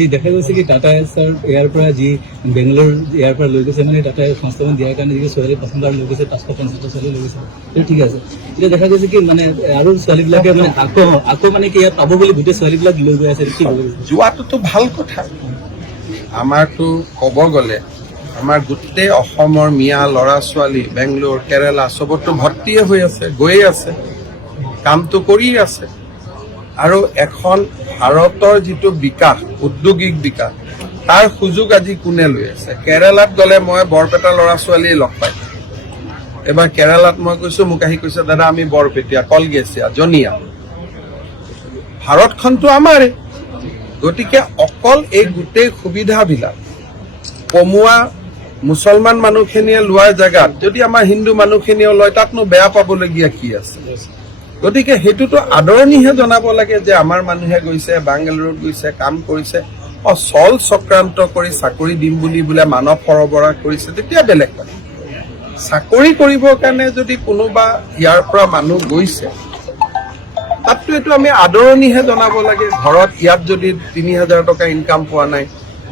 এই দেখা গৈছে কি টাটা স্যাৰ ইয়াৰ পৰা যি বেংগলোৰ ইয়াৰ পৰা লৈ গৈছে মানে টাটাই সংস্থাপন দিয়াৰ কাৰণে যি ছোৱালী প্ৰথমবাৰ লৈ গৈছে 550টা ছোৱালী লৈ গৈছে এইটো ঠিক আছে। এতিয়া দেখা গৈছে কি মানে আৰু ছোৱালীবিলাকে মানে আকৌ মানে কি ইয়াত পাব বুলি গোটেই ছোৱালীবিলাক লৈ গৈ আছে কি হ'ব? যোৱাটোতো ভাল কথা। আমাৰতো ক'ব গ'লে আমাৰ গোটেই অসমৰ মিয়া ল'ৰা ছোৱালী বেংগলোৰ কেৰালা চবতো ভৰ্তিয়ে হৈ আছে, গৈয়ে আছে, কামটো কৰি আছে। আৰু এখন ভাৰতৰ যিটো বিকাশ, উদ্যোগিক বিকাশ, তাৰ সুযোগ আজি কোনে লৈ আছে? কেৰালাত গ'লে মই বৰপেটা ল'ৰা ছোৱালীয়ে লগ পাই। এবাৰ কেৰালাত মই কৈছো, মোক আহি কৈছে দাদা আমি বৰপেটীয়া, কলগেছিয়া, জনিয়া। ভাৰতখনতো আমাৰে, গতিকে অকল এই গোটেই সুবিধাবিলাক কমোৱা মুছলমান মানুহখিনিয়ে লোৱাৰ জেগাত যদি আমাৰ হিন্দু মানুহখিনিয়েও লয় তাতনো বেয়া পাবলগীয়া কি আছে? গতিকে সেইটোতো আদৰণিহে জনাব লাগে যে আমাৰ মানুহে গৈছে, বাংগালুৰুত গৈছে, কাম কৰিছে, চল চক্ৰান্ত কৰি চাকৰি দিম বুলি বোলে মানৱ সৰবৰাহ কৰিছে, তেতিয়া বেলেগ কথা। চাকৰি কৰিবৰ কাৰণে যদি কোনোবা ইয়াৰ পৰা মানুহ গৈছে তাততো এইটো আমি আদৰণিহে জনাব লাগে। ঘৰত ইয়াত যদি ৩,০০০ টকা ইনকাম পোৱা নাই,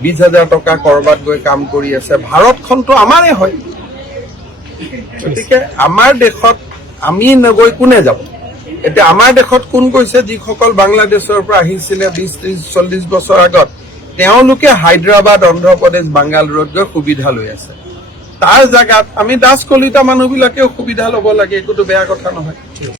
২০,০০০ টকা কৰবাত গৈ কাম কৰি আছে, ভাৰতখনতো আমাৰে হয়। গতিকে আমাৰ দেশত আমি নগৈ কোনে যাব? এতিয়া আমাৰ দেশত কোন গৈছে? যিসকল বাংলাদেশৰ পৰা আহিছিলে ২০, ৩০, ৪০ বছৰ আগত, তেওঁলোকে হায়দৰাবাদ, অন্ধ্ৰপ্ৰদেশ, বাংগালুৰুত গৈ সুবিধা লৈ আছে। তাৰ জেগাত আমি দাস কলিতা মানুহবিলাকেও সুবিধা ল'ব লাগে, একোতো বেয়া কথা নহয়।